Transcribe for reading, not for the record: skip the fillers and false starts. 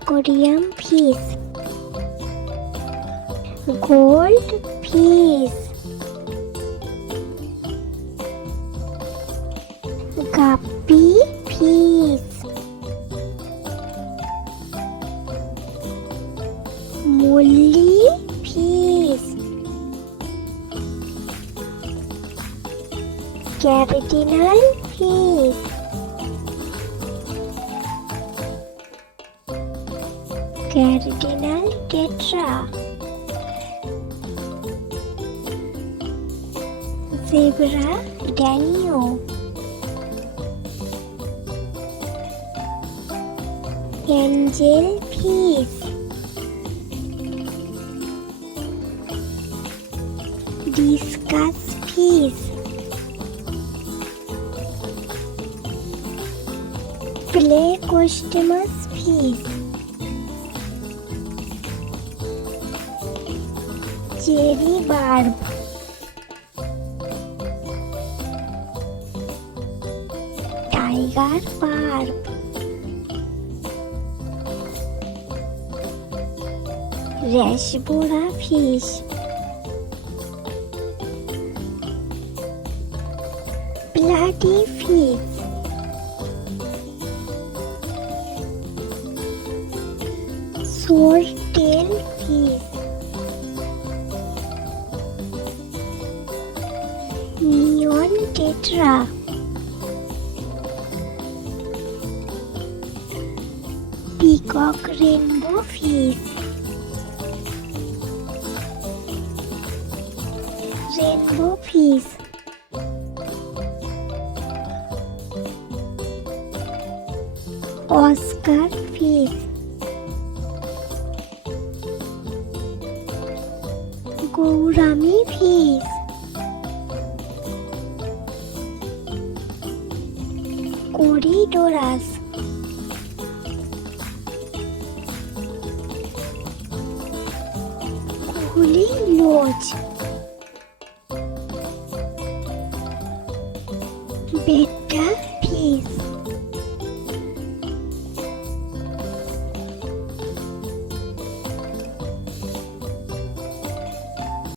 aquarium fish, goldfish, guppy fish, molly fish, cardinal fish, cardinal tetra, zebra danio, angel fish, discus fish, plecostomus fish, cherry barb, tiger barb, Freshwater fish, bloody fish, swordtail fish, neon tetra, peacock rainbow fish, rainbow fish, Oscar fish, gourami fish, Corydoras, Kohli loach,